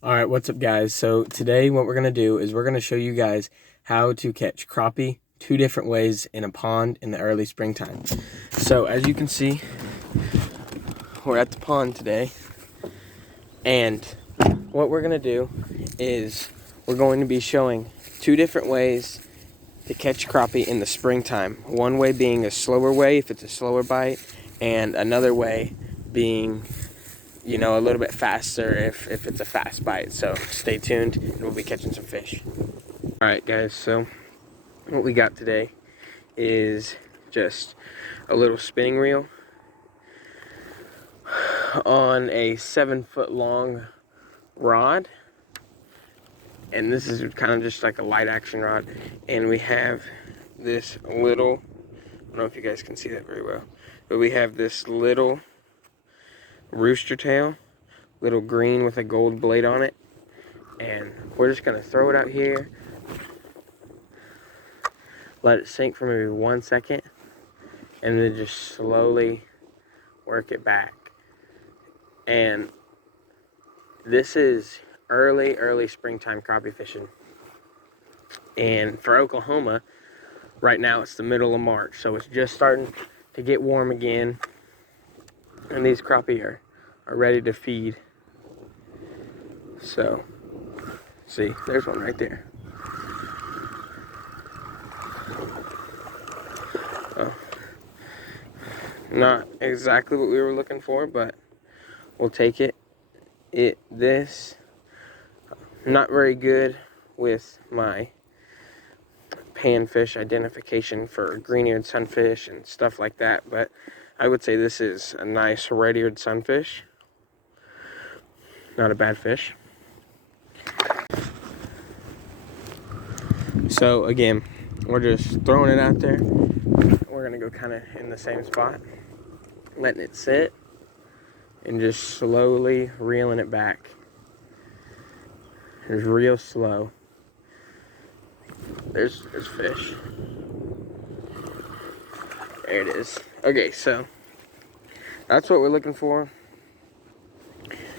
Alright, what's up guys? So today what we're going to do is we're going to show you guys how to catch crappie 2 different ways in a pond in the early springtime. So as you can see, we're at the pond today, and what we're going to do is we're going to be showing 2 different ways to catch crappie in the springtime. One way being a slower way if it's a slower bite, and another way being a little bit faster if it's a fast bite. So stay tuned and we'll be catching some fish. Alright guys, so what we got today is just a little spinning reel on a 7-foot long rod, and this is kind of just like a light action rod, and we have this little, I don't know if you guys can see that very well, but we have this little rooster tail, little green with a gold blade on it, and we're just gonna throw it out here, let it sink for maybe 1 second, and then just slowly work it back. And this is early springtime crappie fishing, and for Oklahoma right now it's the middle of March, so it's just starting to get warm again, and these crappie are ready to feed. So see, there's one right there. Oh, not exactly what we were looking for, but we'll take it. This not very good with my panfish identification for green-eared sunfish and stuff like that, but I would say this is a nice red-eared sunfish. Not a bad fish. So again, we're just throwing it out there. We're gonna go kind of in the same spot, letting it sit, and just slowly reeling it back. It's real slow. There's fish. There it is. Okay, so that's what we're looking for.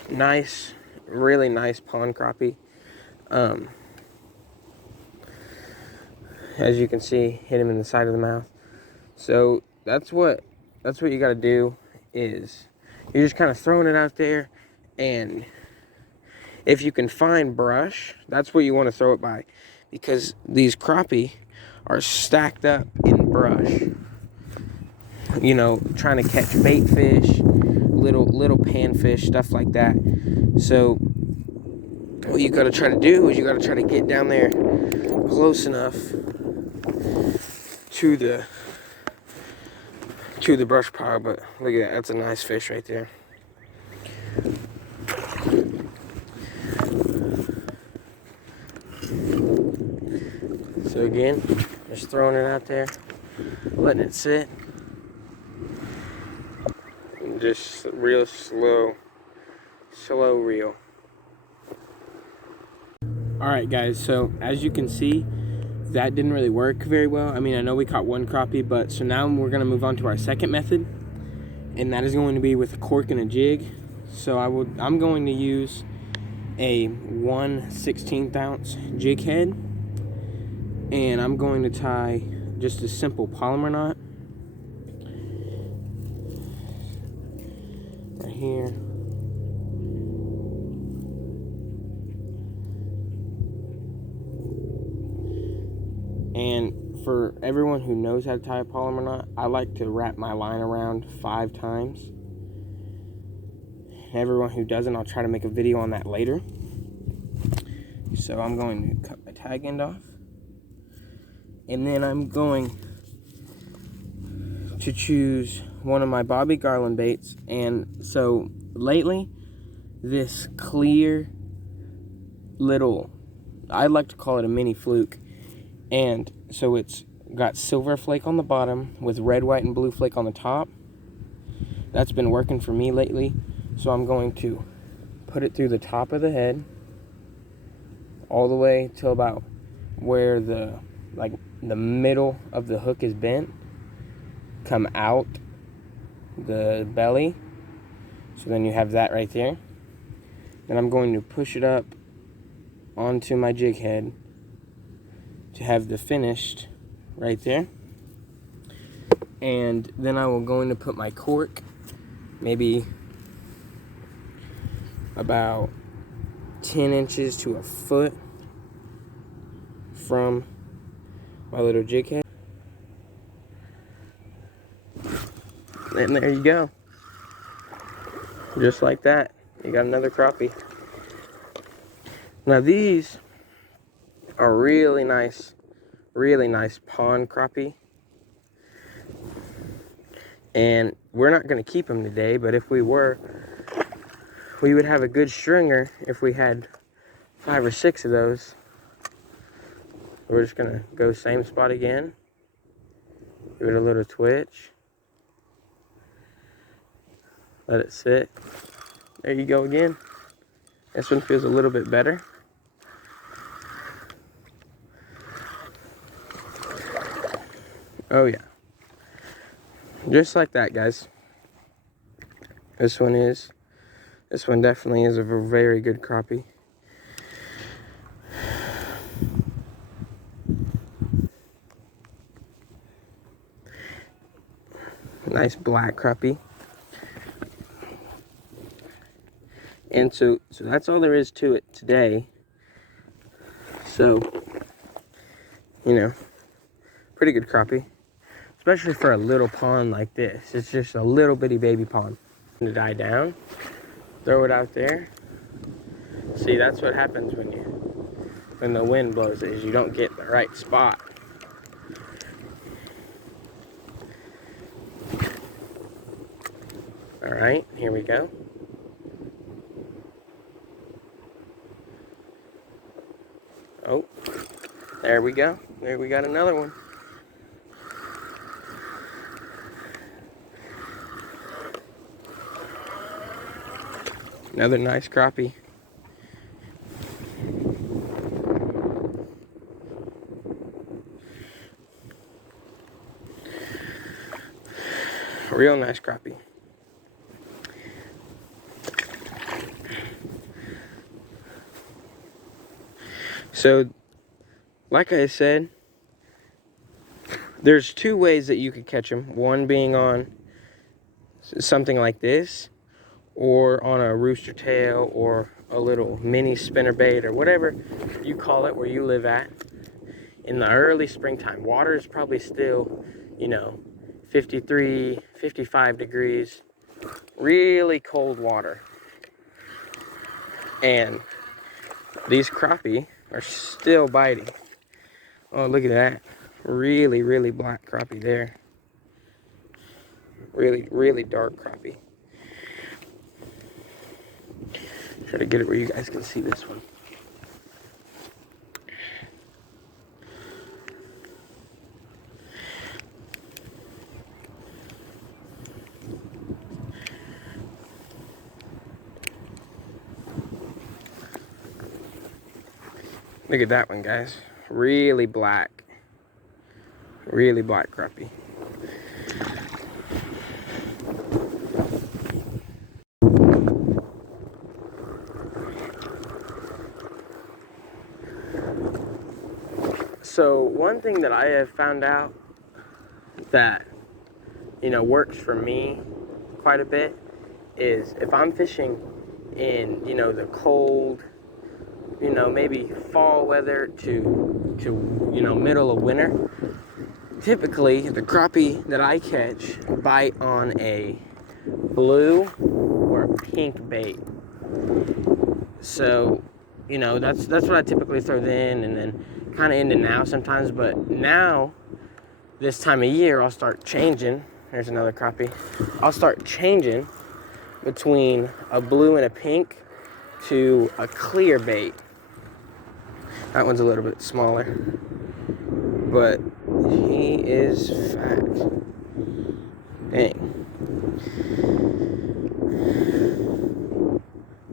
Nice, really nice pond crappie. As you can see, hit him in the side of the mouth. So that's what you got to do, is you're just kind of throwing it out there, and if you can find brush, that's what you want to throw it by, because these crappie are stacked up in brush, trying to catch bait fish, little panfish, stuff like that. So what you got to try to do is you got to try to get down there close enough to the brush pile. But look at that, that's a nice fish right there. So again, just throwing it out there, letting it sit, and just real slow reel. Alright guys, so as you can see, that didn't really work very well. I mean, I know we caught one crappie, but so now we're going to move on to our second method, and that is going to be with a cork and a jig. So I'm going to use a 1/16 ounce jig head, and I'm going to tie just a simple polymer knot right here. And for everyone who knows how to tie a polymer knot, I like to wrap my line around 5 times. Everyone who doesn't, I'll try to make a video on that later. So I'm going to cut my tag end off, and then I'm going to choose one of my Bobby Garland baits. And so lately, this clear little, I like to call it a mini fluke, and so it's got silver flake on the bottom with red, white, and blue flake on the top. That's been working for me lately. So I'm going to put it through the top of the head all the way till about where the middle of the hook is bent, come out the belly. So then you have that right there. Then I'm going to push it up onto my jig head to have the finished right there. And then I will going to put my cork maybe about 10 inches to a foot from my little jig head. And there you go. Just like that, you got another crappie. Now these are really nice pond crappie. And we're not going to keep them today, but if we were, we would have a good stringer if we had 5 or 6 of those. We're just going to go same spot again. Give it a little twitch. Let it sit. There you go again. This one feels a little bit better. Oh yeah. Just like that, guys. This one definitely is a very good crappie. Nice black crappie. And so that's all there is to it today. So, you know, pretty good crappie. Especially for a little pond like this. It's just a little bitty baby pond. To die down, throw it out there. See, that's what happens when the wind blows, is you don't get the right spot. All right, here we go. Oh, there we go. There we got another one. Another nice crappie. Real nice crappie. So, like I said, there's 2 ways that you could catch them. One being on something like this, or on a rooster tail, or a little mini spinner bait, or whatever you call it where you live at. In the early springtime, water is probably still, you know, 53, 55 degrees, really cold water. And these crappie are still biting. Oh, look at that. Really black crappie there. Really dark crappie. Try to get it where you guys can see this one. Look at that one, guys. Really black crappie. So one thing that I have found out that, you know, works for me quite a bit is if I'm fishing in, you know, the cold, you know, maybe fall weather to you know, middle of winter, typically the crappie that I catch bite on a blue or a pink bait. So, you know, that's what I typically throw then, and then kind of into now sometimes. But now, this time of year, I'll start changing. There's another crappie. I'll start changing between a blue and a pink to a clear bait. That one's a little bit smaller, but he is fat. Dang.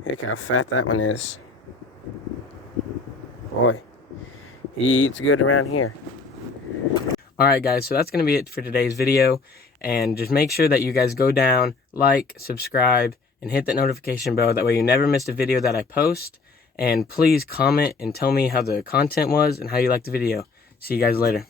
Look how fat that one is. Boy, he eats good around here. Alright guys, so that's going to be it for today's video. And just make sure that you guys go down, like, subscribe, and and hit that notification bell. That way you never miss a video that I post. And please comment and tell me how the content was and how you liked the video. See you guys later.